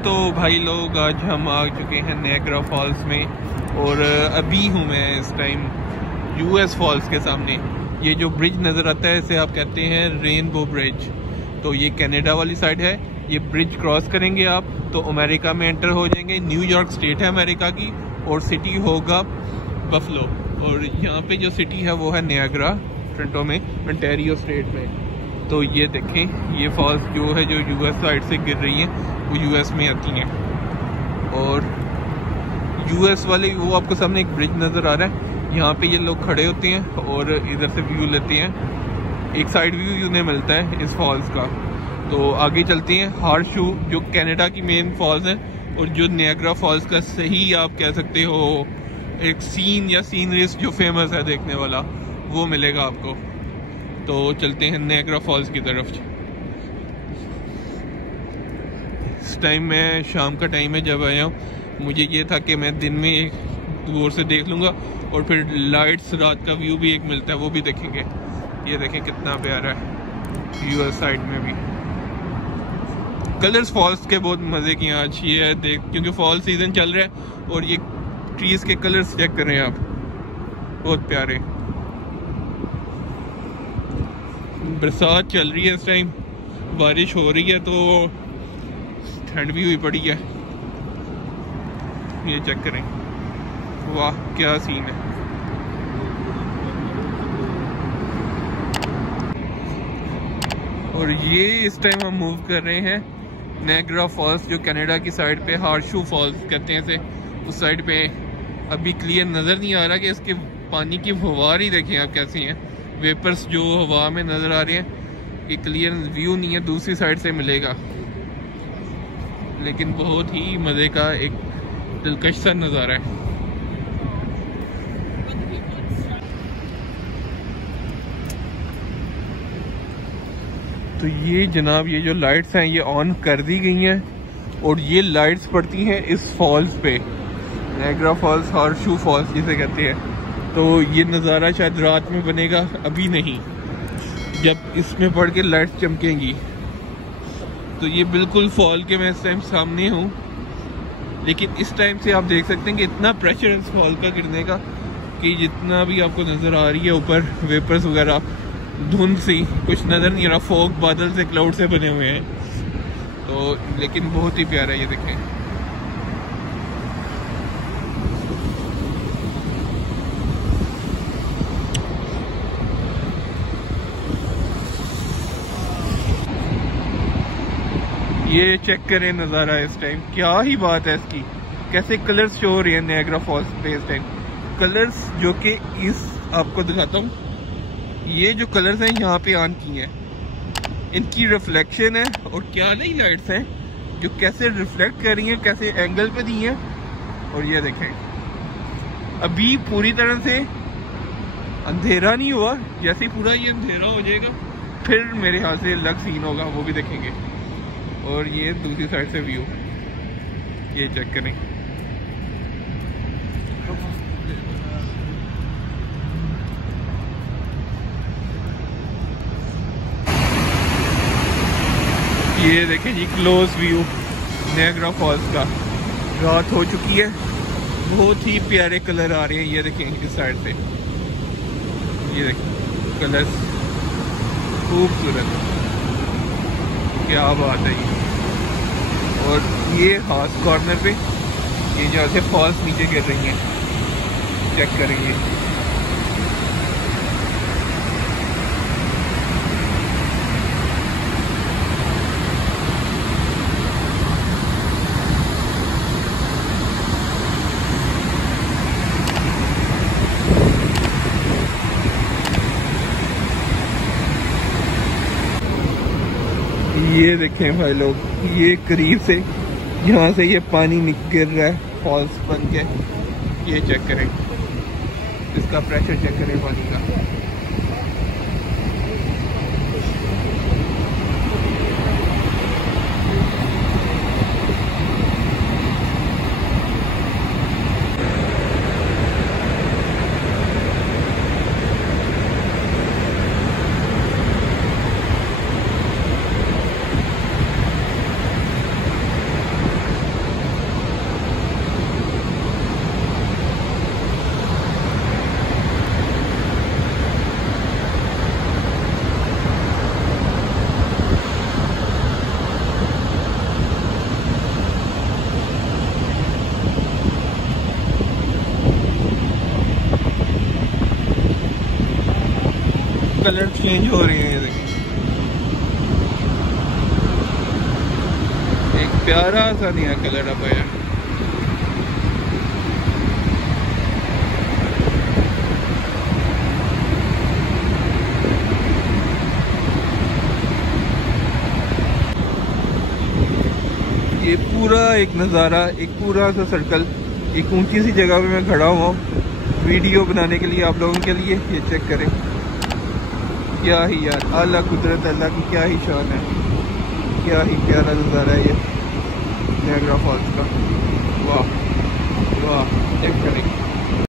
तो भाई लोग आज हम आ चुके हैं नायग्रा फॉल्स में और अभी हूँ मैं इस टाइम यूएस फॉल्स के सामने। ये जो ब्रिज नज़र आता है इसे आप कहते हैं रेनबो ब्रिज। तो ये कनाडा वाली साइड है। ये ब्रिज क्रॉस करेंगे आप तो अमेरिका में एंटर हो जाएंगे। न्यूयॉर्क स्टेट है अमेरिका की और सिटी होगा बफलो। और यहाँ पे जो सिटी है वो है नायग्रा टोरंटो में, ओंटारियो स्टेट में। तो ये देखें, ये फॉल्स जो है जो यूएस साइड से गिर रही हैं वो यूएस में आती हैं। और यूएस वाले वो आपको सामने एक ब्रिज नज़र आ रहा है, यहाँ पे ये लोग खड़े होते हैं और इधर से व्यू लेते हैं। एक साइड व्यू उन्हें मिलता है इस फॉल्स का। तो आगे चलते हैं। हार्शू जो कनाडा की मेन फॉल्स है और जो नायग्रा फॉल्स का सही आप कह सकते हो एक सीन या सीनरीज जो फेमस है देखने वाला वो मिलेगा आपको। तो चलते हैं नायग्रा फॉल्स की तरफ। इस टाइम मैं शाम का टाइम है जब आया हूँ। मुझे ये था कि मैं दिन में एक दूर से देख लूँगा और फिर लाइट्स रात का व्यू भी एक मिलता है वो भी देखेंगे। ये देखें कितना प्यारा है यूएस साइड में भी। कलर्स फॉल्स के बहुत मज़े की आज ये है देख, क्योंकि फॉल सीज़न चल रहा है और ये ट्रीज़ के कलर्स चेक कर रहे हैं आप, बहुत प्यारे। बरसात चल रही है इस टाइम, बारिश हो रही है तो ठंड भी हुई पड़ी है। ये चेक करें, वाह क्या सीन है। और ये इस टाइम हम मूव कर रहे हैं नायग्रा फॉल्स जो कनाडा की साइड पे हार्शू फॉल्स कहते हैं इसे, उस साइड पे। अभी क्लियर नज़र नहीं आ रहा कि इसके पानी की फुहार ही देखें आप कैसी हैं, वेपर्स जो हवा में नज़र आ रहे हैं। ये क्लियर व्यू नहीं है, दूसरी साइड से मिलेगा, लेकिन बहुत ही मज़े का एक दिलकश सा नज़ारा है। तो ये जनाब ये जो लाइट्स हैं ये ऑन कर दी गई हैं और ये लाइट्स पड़ती हैं इस फॉल्स पे, नायग्रा फॉल्स हार्शू फॉल्स जिसे कहते हैं। तो ये नज़ारा शायद रात में बनेगा, अभी नहीं, जब इसमें पड़ के लाइट्स चमकेंगी। तो ये बिल्कुल फॉल के मैं इस टाइम सामने हूँ, लेकिन इस टाइम से आप देख सकते हैं कि इतना प्रेशर इस फॉल का गिरने का कि जितना भी आपको नज़र आ रही है ऊपर वेपर्स वगैरह, धुंध सी कुछ नज़र नहीं आ रहा, फॉग बादल से क्लाउड से बने हुए हैं। तो लेकिन बहुत ही प्यारा ये देखें। ये चेक करें नज़ारा इस टाइम, क्या ही बात है इसकी, कैसे कलर्स शो हो रहे हैं नायग्रा फॉल्स पे इस टाइम। कलर्स जो कि इस आपको दिखाता हूँ, ये जो कलर्स हैं यहाँ पे ऑन की हैं, इनकी रिफ्लेक्शन है और क्या नई लाइट्स हैं जो कैसे रिफ्लेक्ट कर रही हैं, कैसे एंगल पे दी हैं। और ये देखें अभी पूरी तरह से अंधेरा नहीं हुआ, जैसे ही पूरा ये अंधेरा हो जाएगा फिर मेरे ख्याल से अलग सीन होगा, वो भी देखेंगे। और ये दूसरी साइड से व्यू ये चेक करें। ये देखें जी क्लोज व्यू नायग्रा फॉल्स का। रात हो चुकी है, बहुत ही प्यारे कलर आ रहे हैं। ये देखें इस साइड से, ये देखें कलर्स खूबसूरत, क्या बात है ये। और ये खास कॉर्नर पे ये जहाँ से फॉल्स नीचे गिर रही हैं चेक करेंगे। ये देखें भाई लोग, ये करीब से यहाँ से ये पानी गिर रहा है फॉल्स बन के। ये चेक करें, इसका प्रेशर चेक करें पानी का। कलर चेंज हो रहे हैं। ये देखिए एक प्यारा सा नया कलर अब आया। ये पूरा एक नज़ारा, एक पूरा सा सर्कल, एक ऊंची सी जगह पे मैं खड़ा हुआ हूँ वीडियो बनाने के लिए आप लोगों के लिए। ये चेक करें, क्या ही यार, अल्लाह कुदरत, अल्लाह की क्या ही शान है, क्या ही प्यारा नज़ारा है ये नायग्रा फॉल्स का। वाह वाह, चेक करें।